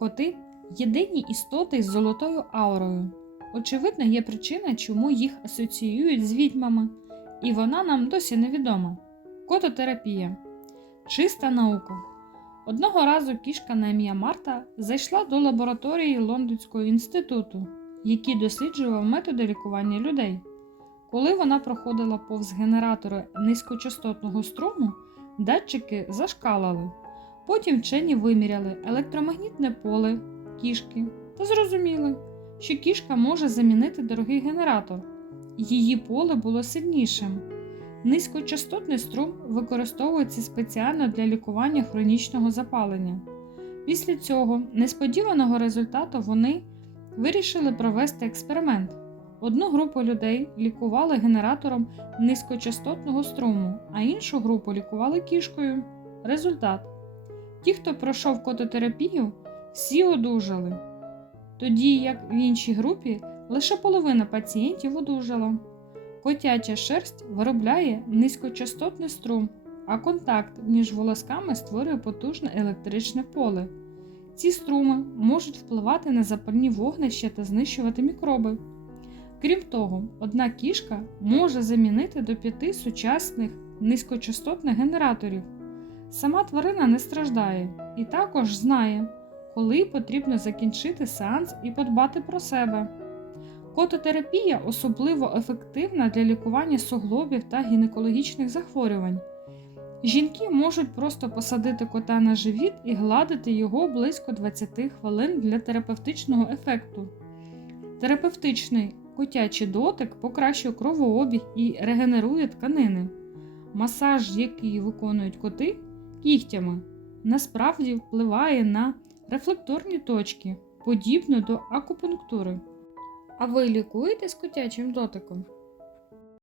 Коти єдині істоти з золотою аурою. Очевидно, є причина, чому їх асоціюють з відьмами, і вона нам досі невідома. Кототерапія чиста наука. Одного разу кішка на ім'я Марта зайшла до лабораторії Лондонського інституту, який досліджував методи лікування людей. Коли вона проходила повз генератори низькочастотного струму, датчики зашкалили. Потім вчені виміряли електромагнітне поле кішки та зрозуміли, що кішка може замінити дорогий генератор. Її поле було сильнішим. Низькочастотний струм використовується спеціально для лікування хронічного запалення. Після цього несподіваного результату вони вирішили провести експеримент. Одну групу людей лікували генератором низькочастотного струму, а іншу групу лікували кішкою. Результат: ті, хто пройшов кототерапію, всі одужали. Тоді як в іншій групі лише половина пацієнтів одужала. Котяча шерсть виробляє низькочастотний струм, а контакт між волосками створює потужне електричне поле. Ці струми можуть впливати на запальні вогнища та знищувати мікроби. Крім того, одна кішка може замінити до п'яти сучасних низькочастотних генераторів. Сама тварина не страждає і також знає, коли потрібно закінчити сеанс і подбати про себе. Кототерапія особливо ефективна для лікування суглобів та гінекологічних захворювань. Жінки можуть просто посадити кота на живіт і гладити його близько 20 хвилин для терапевтичного ефекту. Терапевтичний котячий дотик покращує кровообіг і регенерує тканини. Масаж, який виконують коти кігтями, насправді впливає на рефлекторні точки, подібно до акупунктури. А ви лікуєте з котячим дотиком?